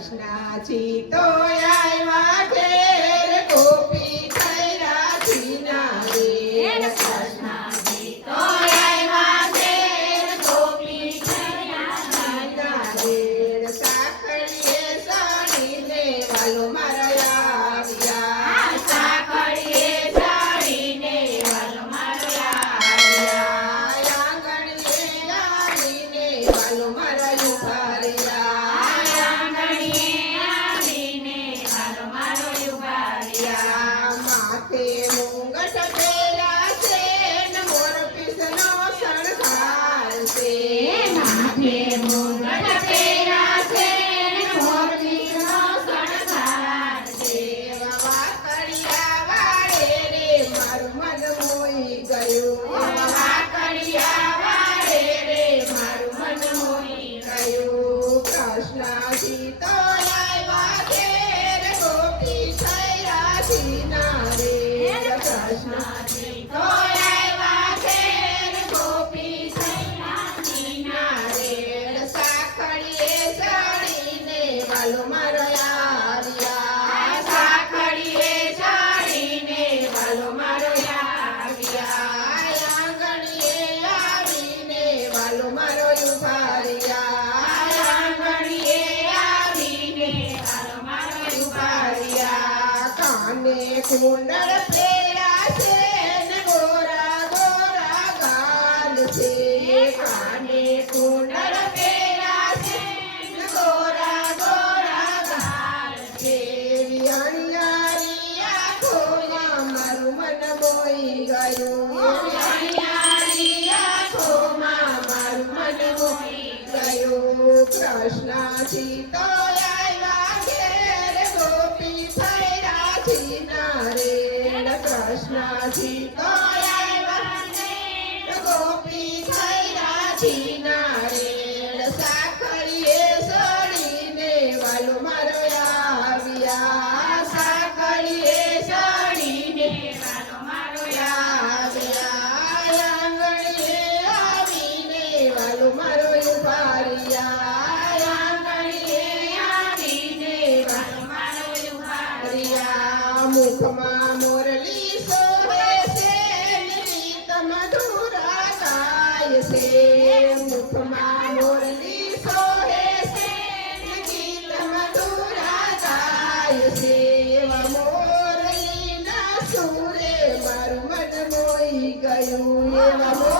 કૃષ્ણાજી તો આવ્યા ઘેર ગોપી. મને કુંડળ પેરા છે ને ગોરા છે. મને કુંડળ પેરા છે ને ગોરા ગોરા ગાલ કૃષ્ણ સીતોયા હરે કૃષ્ણજી ગોપી થઈ ગાય છે મુખમાં મોરલી સોહે સુરે મારું મન મોઈ ગયું એવા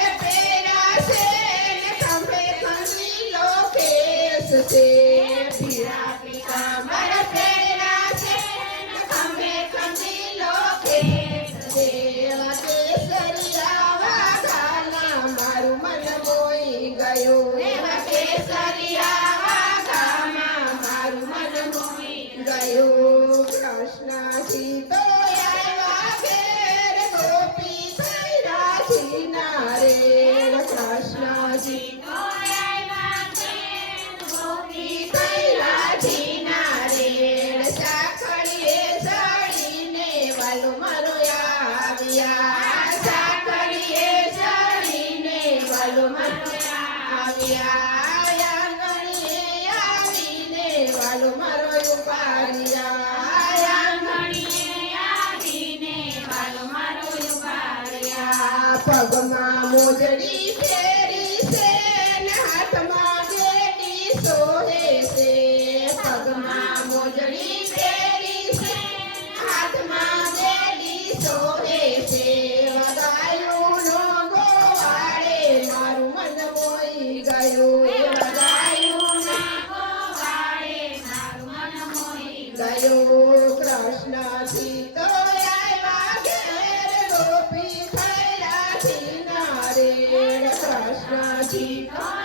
આશા કરીએ ચડીને વાલુમાં આવ્યા આંગણીએ આવીને વાલુ મારો ઉપાડ્યા પગમાં મોજડી ફેરી છે ને હાથમાં બેટી સોહે છે. પગમાં મોજડી ફેરી Radhika.